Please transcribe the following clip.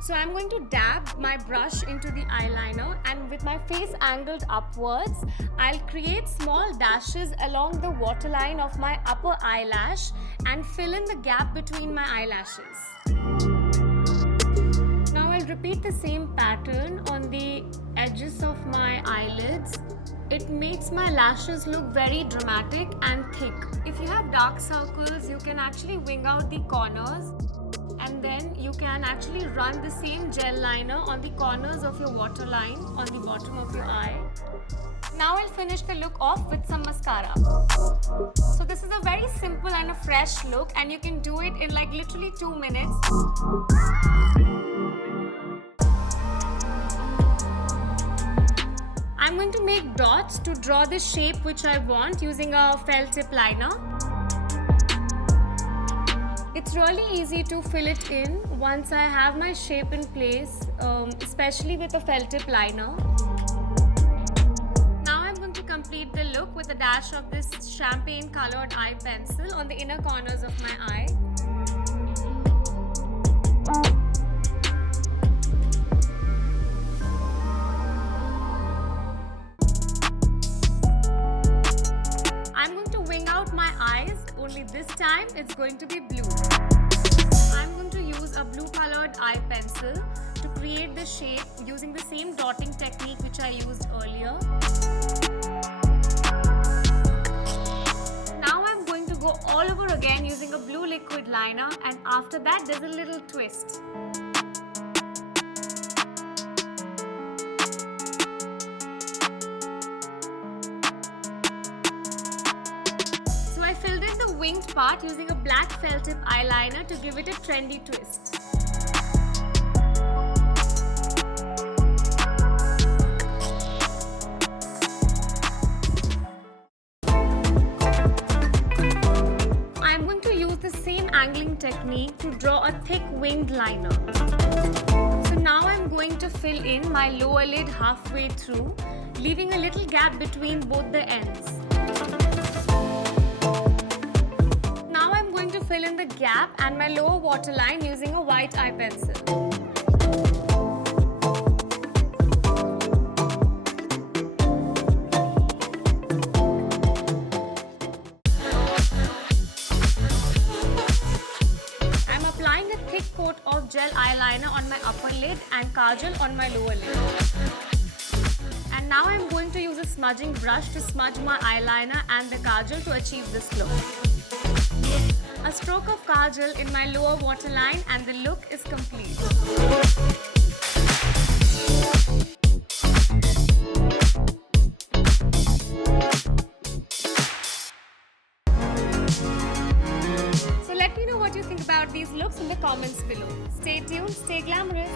So I'm going to dab my brush into the eyeliner, and with my face angled upwards, I'll create small dashes along the waterline of my upper eyelash and fill in the gap between my eyelashes. Now I'll repeat the same pattern on the edges of my eyelids. It makes my lashes look very dramatic and thick. If you have dark circles, you can actually wing out the corners, and then you can actually run the same gel liner on the corners of your waterline on the bottom of your eye. Now I'll finish the look off with some mascara. So this is a very simple and a fresh look, and you can do it in like literally 2 minutes. I'm going to make dots to draw the shape which I want using a felt tip liner. It's really easy to fill it in once I have my shape in place, especially with a felt tip liner. Now I'm going to complete the look with a dash of this champagne colored eye pencil on the inner corners of my eye. I'm going to wing out my eyes, only this time it's going to be blue. I'm going to use a blue colored eye pencil to create the shape using the same dotting technique which I used earlier. Now I'm going to go all over again using a blue liquid liner, and after that there's a little twist. I filled in the winged part using a black felt tip eyeliner to give it a trendy twist. I'm going to use the same angling technique to draw a thick winged liner. So now I'm going to fill in my lower lid halfway through, leaving a little gap between both the ends. Fill in the gap and my lower waterline using a white eye pencil. I'm applying a thick coat of gel eyeliner on my upper lid and kajal on my lower lid. And now I'm going to use a smudging brush to smudge my eyeliner and the kajal to achieve this look. A stroke of kajal in my lower waterline and the look is complete. So let me know what you think about these looks in the comments below. Stay tuned, stay glamorous.